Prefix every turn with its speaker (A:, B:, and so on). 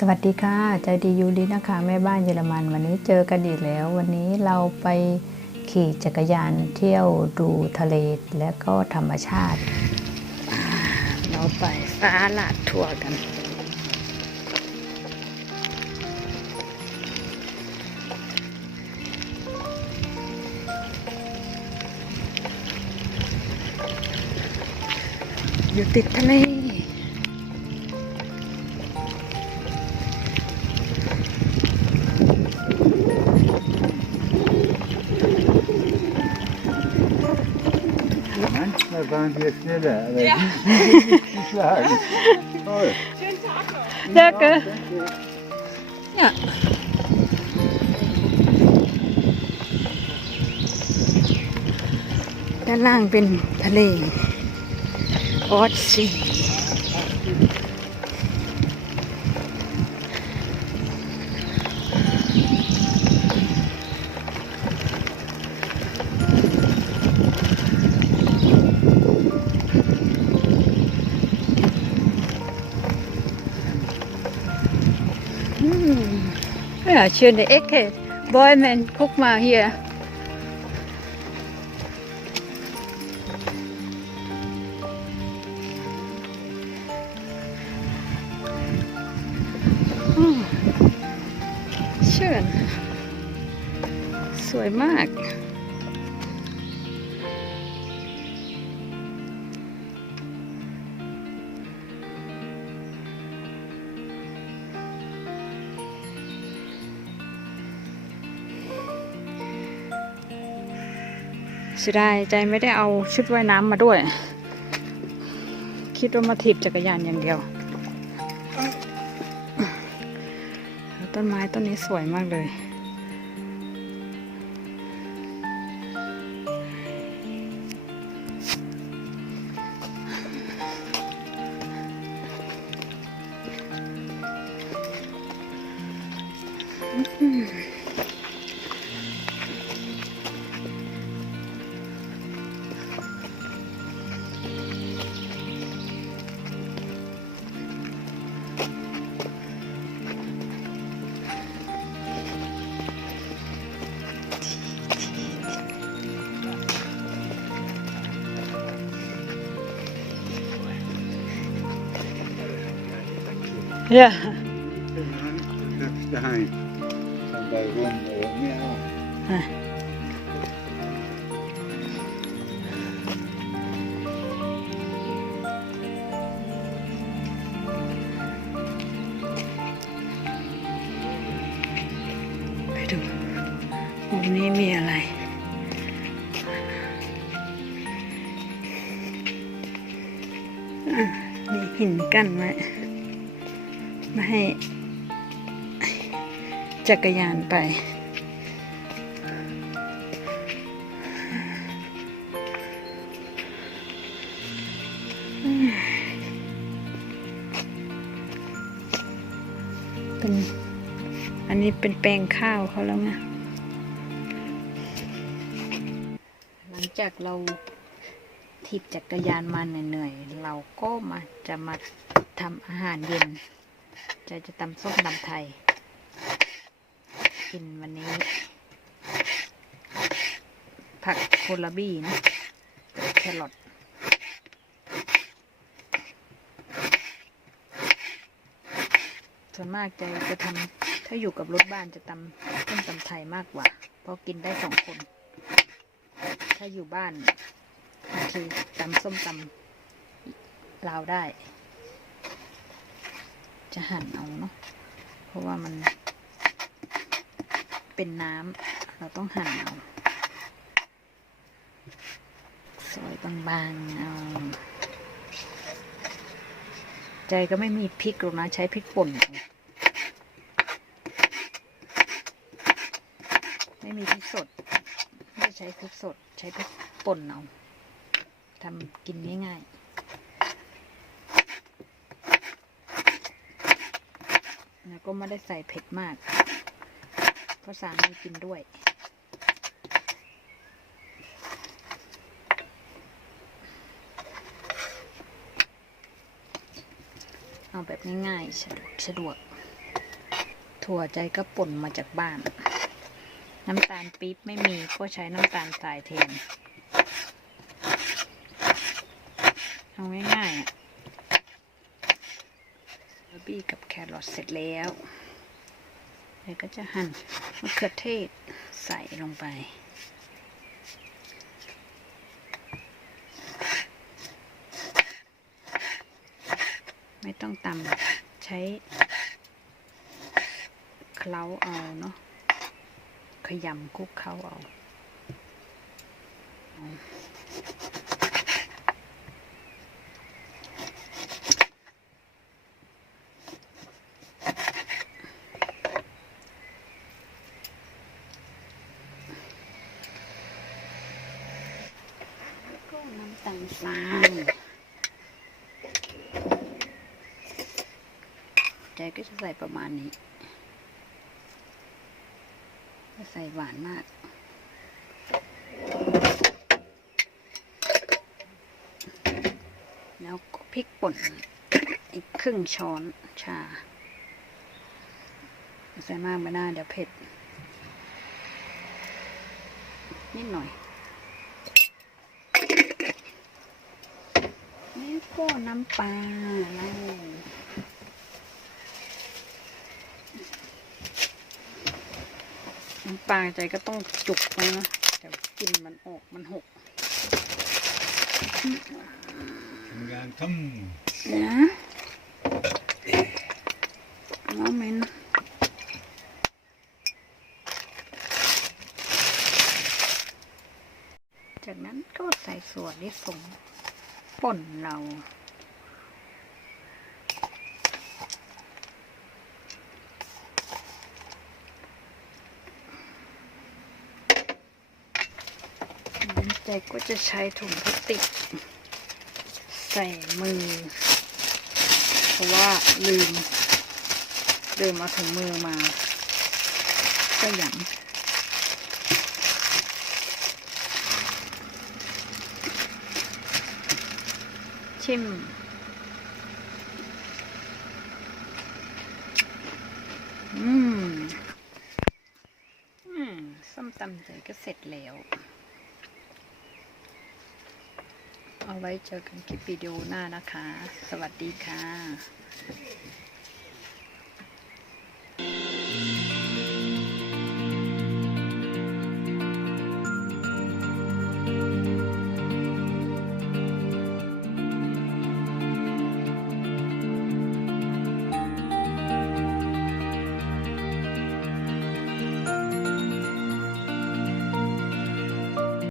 A: สวัสดีค่ะ ใจดียูรินะคะ แม่บ้านเยอรมัน วันนี้เจอกันอีกแล้ว วันนี้เราไปขี่จักรยานเที่ยวดูทะเลและก็ธรรมชาติ เราไปฟ้าลาดทัวร์กัน อยู่ติดทะเล
B: Manchmal waren wir schneller, aber ja. nicht, nicht geschlagen. Toll.
A: Danke. Ja. ด้านล่างเป็นทะเลออสซี Ja, schöne Ecke. Bäume, guck mal hier. Oh, schön. สวยมาก เสียดายใจไม่ได้เอาชุดว่ายน้ำมาด้วย คิดว่ามาถีบจักรยานอย่างเดียว ต้นไม้ต้นนี้สวยมากเลย
B: Ya.
A: ไปดูมุมนี้มีอะไรมีหินกั้นไว้ ม่ให้ จักรยานไป เป็น อันนี้เป็นแปลงข้าวเขาแล้วไงหลังจากเราถีบจักรยานมาเหนื่อยๆ เราก็มาจะมาทำอาหารเย็น จะจะตำส้มตำไทย กินวันนี้ ผักโคลาบี้นะแครอทส่วนมากจะจะทำถ้าอยู่กับรถบ้านจะตำส้มตำไทยมากกว่า เพราะกินได้สองคน ถ้าอยู่บ้านโอเคตำส้มตำลาวได้ จะหั่นเอาเนาะ เพราะว่ามันเป็นน้ำเราต้องหั่นเอาซอยบางๆเอาใจก็ไม่มีพริกหรอกนะใช้พริกป่น ไม่มีพริกสด ไม่ใช้พริกสดใช้พริกป่นเอาทำกินง่ายๆแล้ว ก็ไม่ได้ใส่เผ็ดมาก เพราะสามีกินด้วย เอาแบบง่ายๆ สะดวกสะดวก ถั่วใจก็ป่นมาจากบ้าน น้ำตาลปี๊บไม่มีก็ใช้น้ำตาลทรายแทนเอาง่ายๆอะ บาร์บี้กับแครอทเสร็จแล้วเดี๋ยวก็จะหั่นมะเขือเทศใส่ลงไป ไม่ต้องตำใช้เคล้าเอาเนาะขยำคุกเคล้าเอาเอาแล้วก็น้ำตาลทรายใจก็จะใส่ประมาณนี้ไม่ใส่หวานมาก แล้วก็พริกป่นอีกครึ่งช้อนชา ใส่มากไม่ได้เดี๋ยวเผ็ด นิดหน่อย แล้ว ก็น้ำปลาแล้วน้ำปลาใจก็ต้องจุกไว้นะเดี๋ยวกลินมันออกมันหก
B: งานท
A: เดี๋ยนะว่าเมนจากนั้นก็ใส่ส่วนที่สง ป่นเรา ใจก็จะใช้ถุงพลาสติก ใส่มือ เพราะว่าลืมลืมเอาถุงมือมาก็หยัง ชิม อืม อืม ส้มตำใจก็เสร็จแล้ว เอาไว้เจอกันคลิปวิดีโอหน้านะคะ สวัสดีค่ะ